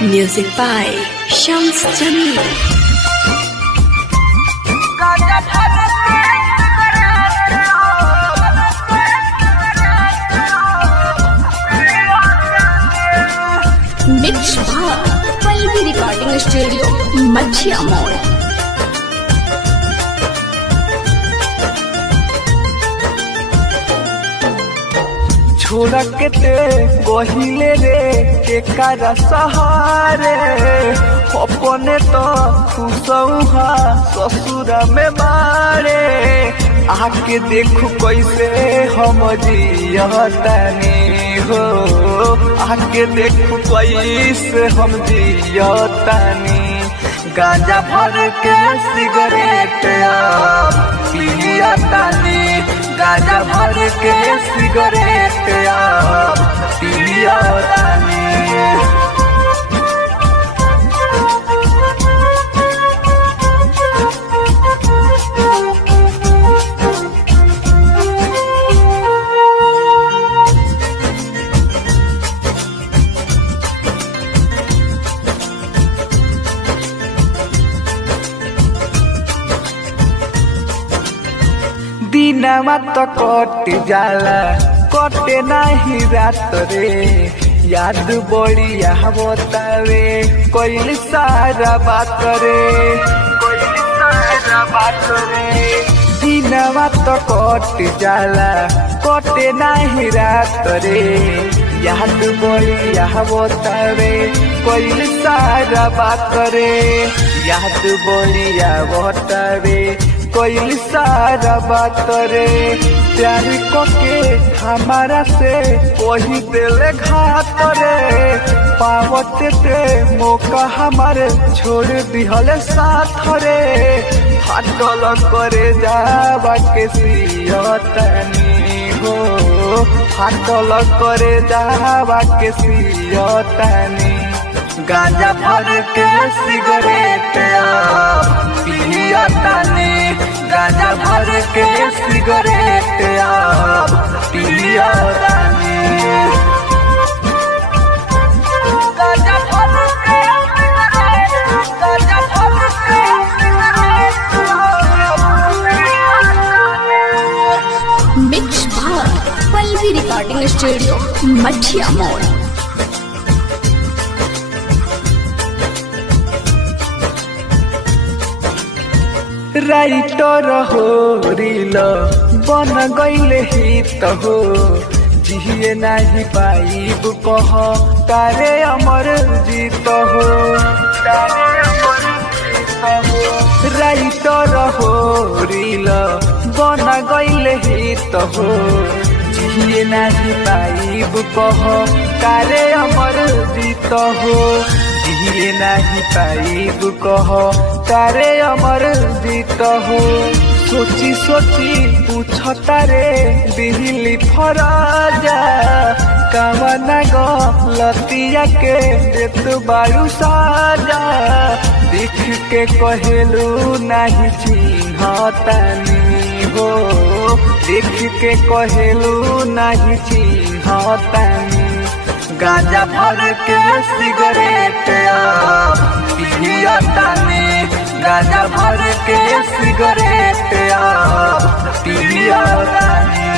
Music by Shams Jamil. Mixed by Palvi Recording Studio, Machhiya Mall. छोड़ा के ते गहिले रे के कारा सहारे अपने तो खुशौहा ससुर में मारे आके देखू कैसे हम जियतानी हो आके देखू कैसे हम जियतानी गांजा भर के सिगरेट पियतानी गांजा भर के सिगरेट पियतानी दिनमा तो कट जाला कटे नाही रात रे याद बढ़िया बतावे कोई सारा बात रे दिनमा तो कट जाला कटे नाही रात रे याद बढ़िया बतावे कोई सारा बात रे याद बढ़िया बतावे कोई सारा बात रे प्यार के हमारा से वही दिल घात रे पावत ते मौका हमारे छोड़ दिहल साथ रे फाटल करे जावा के सियतनी हो फाटल करे जावा के सियतनी गांजा भर के सिगरेट पियतानी गांजा भर के सिगरेट पियतानी गांजा भर के Mixed by Palvi Recording Studio, Machhiya Mall. Writer हो रील बन गईले हित हो जिए नहीं पाइब कह तारे अमर जीत हो राइटर हो रील बन गईले हित हो जिए नहीं पाइब कह तारे अमर जीत हो जिए नहीं पाइब कह तारे अमर जीत हो सोची सोची पूछता रे दिल्ली फराजा कामना गलतिया के देत बारू साजा देख के कहेलू नहीं चिन्हतानी हो देख के कहेलू नहीं चिन्हतानी गांजा भर के सिगरेट पियतानी गांजा भर के सिगरेट पियतानी।